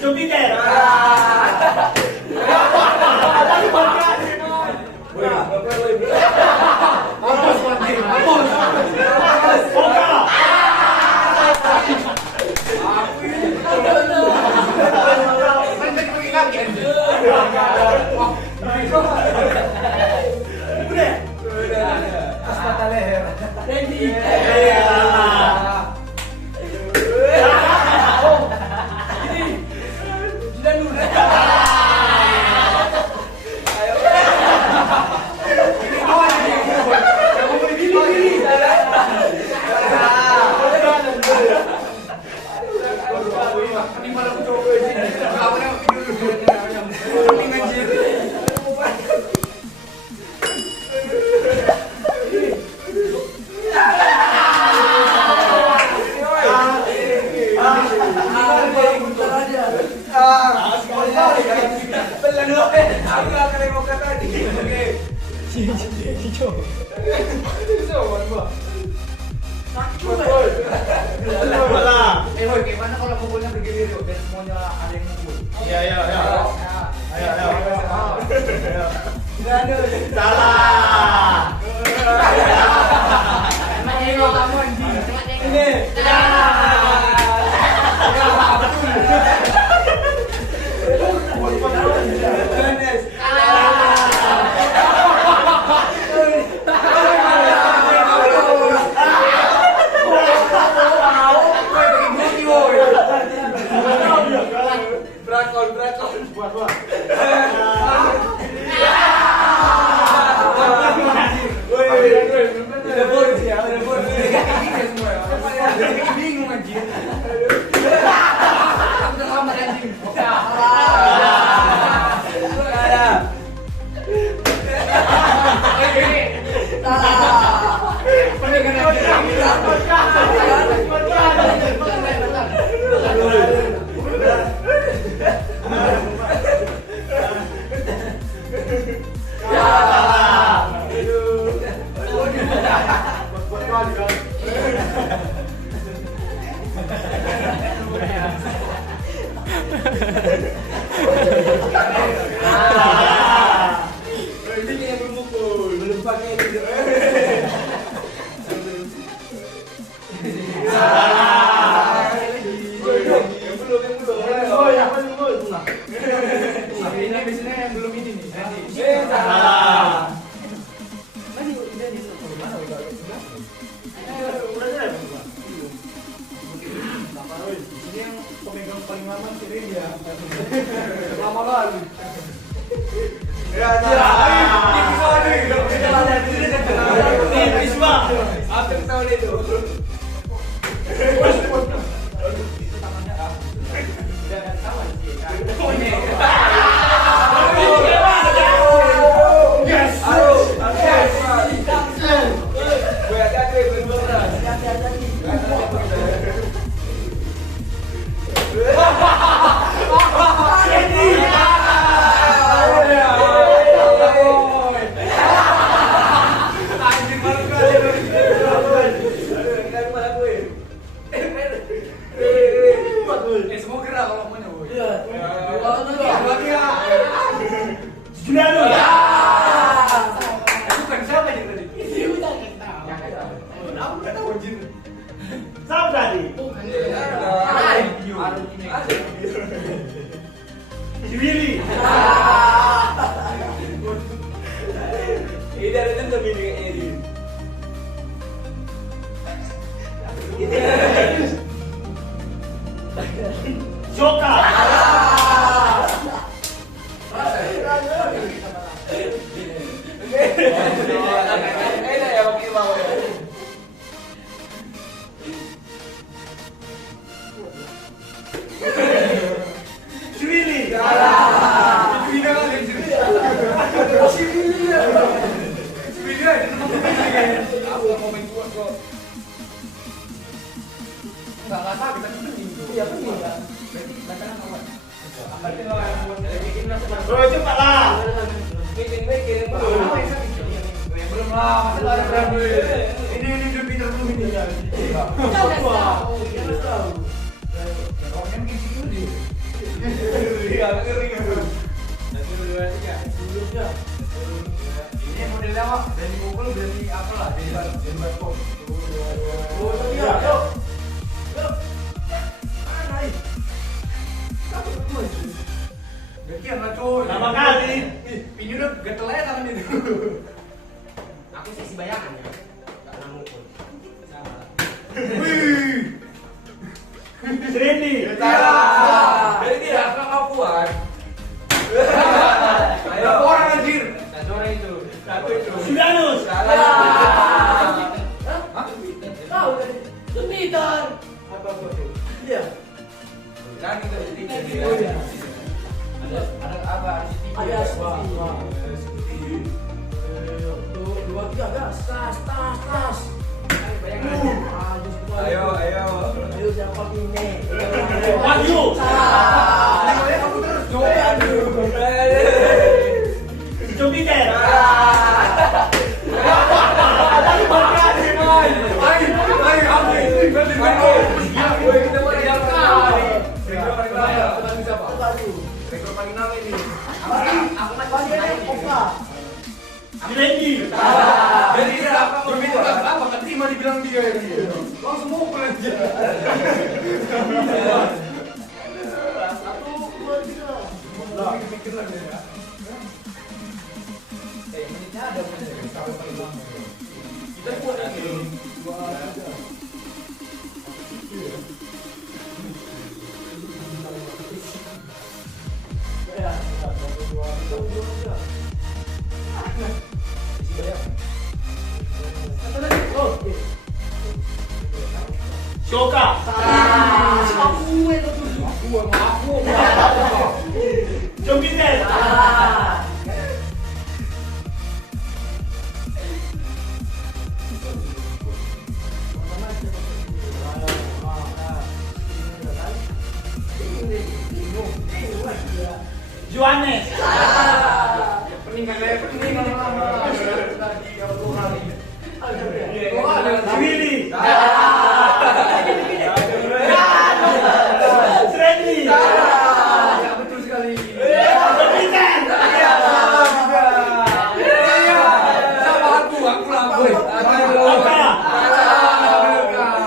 Jupiter. Gimana kalau pukulnya bergilir dan semuanya ada yang mukul? Ayo. Salah. Emang ini kamu anjing. Ini. Iya, ngeri. Satu, dua, tiga. Sebelumnya. Ini modelnya apa? Dari mukul, dari apa lah? Dari balkon. Oh, iya, yuk. Yuk. Mana ini? Kamu berdua itu. Dekian lah cuy. Lama kali. Ini udah gatel aja tangan itu. Aku seksi bayangan ya. Tak pernah mukul. Wih. Randy. Jadi dia nggak kuat. Ayo orang anjir. Satu orang itu. Satu itu. Silanus. Salah. Tahu kan? Semitar. Apa itu? Iya. Kan itu tiga. Oh, iya. Ada apa? Ada Wah, seperti. wah. Seperti. Tuh, dua, tiga, gas. Tas. Ayo. Ayo siapa ini? Wahyu. Salah. Namanya kamu terus dong. Jupiter. Randy. Jadi apa? Apa? Kan terima dibilang dia langsung mukul aja. Satu, dua, tiga. Mikir lagi ya. Menitnya ada kita buat ini. Dua, tiga. Ya, dua, tiga. Satu lagi. Oke. Shoka. Aku itu tuh. Aku. Jupiter. Johannes. Pening lama. Lagi 20 kali. Willy.